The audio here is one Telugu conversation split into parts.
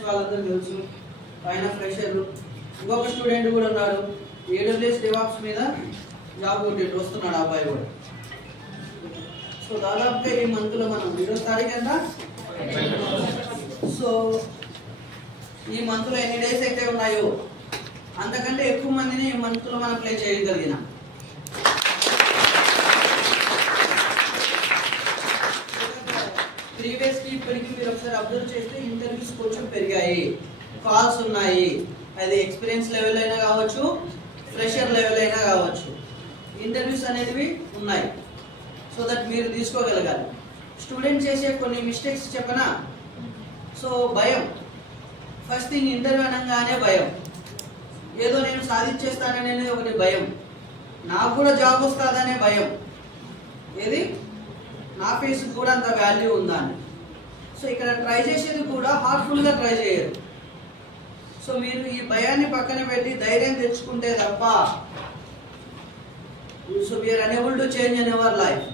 స్టూడెంట్స్ వాళ్ళందరూ తెలుసు, పైన ఫ్రెషర్. ఇంకొక స్టూడెంట్ కూడా ఉన్నాడు, AWS DevOps మీద జాబ్ కొట్టి వస్తున్నాడు ఆ అబ్బాయి కూడా. సో దాదాపుగా ఈ మంత్లో మనం 20వ తారీఖు ఎంత. సో ఈ మంత్లో ఎన్ని డేస్ అయితే ఉన్నాయో అంతకంటే ఎక్కువ మందిని ఈ మంత్లో మనం ప్లే చేయగలిగిన. ప్రీవియస్కి ఇప్పటికి మీరు ఒకసారి అబ్జర్వ్ చేస్తే ఇంటర్వ్యూస్ కొంచెం పెరిగాయి, కాల్స్ ఉన్నాయి. అది ఎక్స్పీరియన్స్ లెవెల్ అయినా కావచ్చు, ఫ్రెషర్ లెవెల్ అయినా కావచ్చు, ఇంటర్వ్యూస్ అనేవి ఉన్నాయి. సో దట్ మీరు తీసుకోగలగాలి. స్టూడెంట్ చేసే కొన్ని మిస్టేక్స్ చెప్పనా. సో భయం, ఫస్ట్ థింగ్ ఇంటర్వ్యూ అనగానే భయం, ఏదో నేను సాధించేస్తాననేది ఒకటి భయం, నాకు కూడా జాబ్ వస్తుందనే భయం, ఏది నా ఫేస్ కూడా అంత వాల్యూ ఉందా అని. సో ఇక్కడ ట్రై చేసేది కూడా హార్ట్ఫుల్గా ట్రై చేయరు. సో మీరు ఈ భయాన్ని పక్కన పెట్టి ధైర్యం తెచ్చుకుంటే తప్ప so we are unable to change in our life.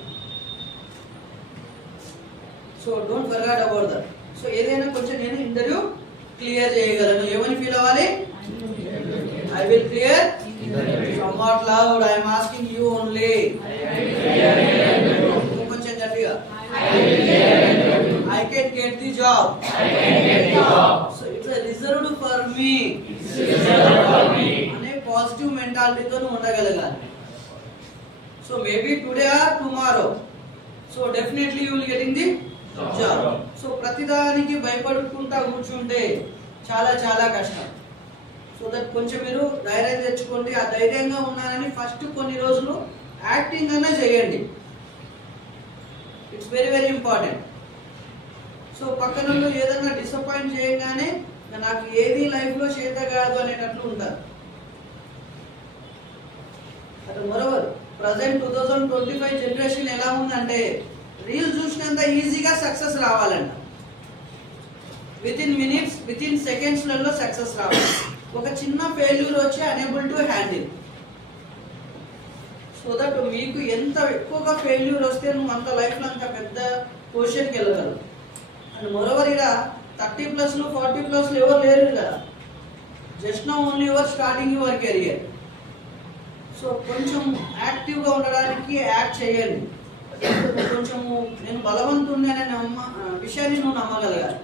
So don't forget about that. So ఏదైనా కొంచెం నేను ఇంటర్వ్యూ క్లియర్ చేయగలను. ఏమని ఫీల్ అవ్వాలి? I will clear. Somewhat loud. I am asking you only. కొంచెం గట్టిగా. I can get the job. So it's a reserved for me. అనే positive మెంటాలిటీతో ఉండగలగాలి. So maybe today or tomorrow. So definitely you will getting the job. So ప్రతిదానికి భయపడుకుంటా కూర్చుంటే చాలా చాలా కష్టం. సో దట్ కొంచెం మీరు ధైర్యం తెచ్చుకోండి. ఆ ధైర్యంగా ఉన్నారని ఫస్ట్ కొన్ని రోజులు యాక్టింగ్ అన్నా చేయండి. It's very very important. So పక్కన ఏదైనా డిసప్పాయింట్ చేయగానే నాకు ఏది లైఫ్లో చేత కాదు అనేటట్లు ఉంటారు. అది మరోవర్ ప్రజెంట్ 2025 జనరేషన్ ఎలా ఉందంటే రీల్ చూసినంత ఈజీగా సక్సెస్ రావాలంట. Within minutes, within సెకండ్స్లలో సక్సెస్ రావాలి. ఒక చిన్న ఫెయిల్యూర్ వచ్చి unable to handle. So that మీకు ఎంత ఎక్కువగా ఫెయిల్యూర్ వస్తే నువ్వు అంత లైఫ్లో అంత పెద్ద పొజిషన్కి వెళ్ళగలవు. అండ్ మరోవర్ ఇలా 30+, 40+ ఎవరు లేరు కదా. Just now only your starting your career. So కొంచెం యాక్టివ్గా ఉండడానికి యాక్ట్ చేయండి. కొంచెము నేను బలవంతుడిని అనే విషయాన్ని నువ్వు నమ్మగలగాలి.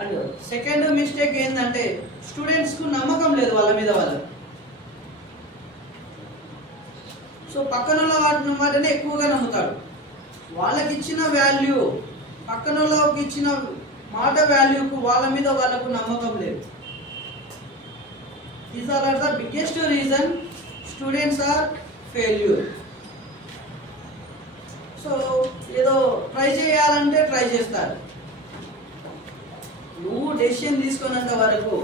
అండ్ సెకండ్ మిస్టేక్ ఏంటంటే స్టూడెంట్స్కు నమ్మకం లేదు వాళ్ళ మీద వాళ్ళు. సో పక్కన వాళ్ళ వాటిని ఎక్కువగా నమ్ముతాడు. వాళ్ళకి ఇచ్చిన వాల్యూ, పక్కన వాళ్ళకి ఇచ్చిన మాట వాల్యూకు వాళ్ళ మీద వాళ్ళకు నమ్మకం లేదు. These are the biggest reason students are failure. So ఏదో ట్రై చేయాలంటే ట్రై చేస్తారు. నువ్వు డెసిషన్ తీసుకున్నంత వరకు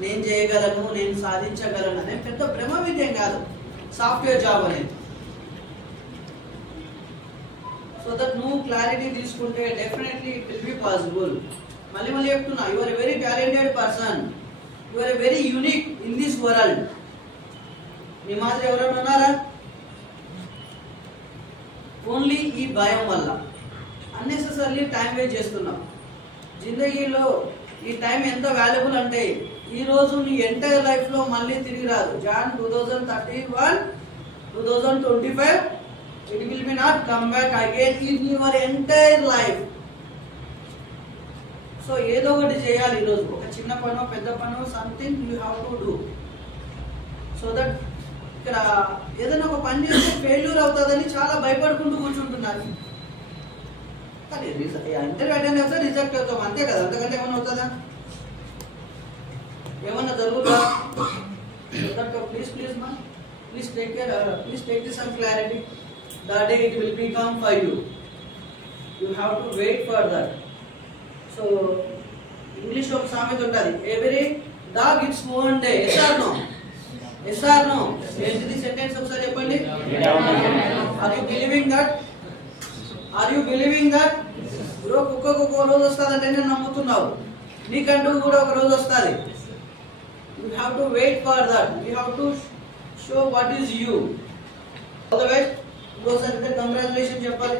నేను చేయగలను, నేను సాధించగలను అనే పెద్ద భ్రమ విద్యం కాదు సాఫ్ట్వేర్ జాబ్ అనేది. సో దట్ నువ్వు క్లారిటీ తీసుకుంటే definitely it will be possible. మళ్ళీ చెప్తున్నా, you are a very talented person, you are a very unique in this world. నీ మాత్రం ఎవరైనా ఉన్నారా? ఓన్లీ ఈ భయం వల్ల అన్నెసెసరీ టైం వేస్ట్ చేస్తున్నాం. జిందగీలో ఈ టైం ఎంత వాల్యుబుల్ అంటే ఈ రోజు నీ ఎంటైర్ లైఫ్లో మళ్ళీ తిరిగి రాదు. జాన్ 2031, 2025 it will be not come back again in your entire life. So ఏదో ఒకటి చేయాలి ఈరోజు. ఒక చిన్న పనో పెద్ద పనో something you have to do. So that ఇక్కడ ఏదైనా ఒక పని చేస్తే ఫెయిల్యూర్ అవుతుందని చాలా భయపడుకుంటూ కూర్చుంటున్నారు. కానీ ఇంటర్వ్యూ అటెండ్ అవుతా రిజెక్ట్ అవుతాం, అంతే కదా. అంతకంటే ఏమైనా అవుతుందా? ఏమన్నా జరుగుతుందా? ప్లీజ్ మా please take care, please take this some clarity. The day it will become for you. You have to wait for that. So English లో ఒక సామెత ఉంటుంది, every dog its own day. Yes or no? Yes or no? ఏంటిది సెంటెన్స్ ఒకసారి చెప్పండి. Are you believing that? Are you believing that? Bro కుక్కకు ఒక రోజు వస్తుందంటే నేను నమ్ముతున్నావు, నీకంటూ కూడా ఒక రోజు వస్తుంది. You have to wait for that. You have to show what is you. All the best. Congratulations చెప్పాలి.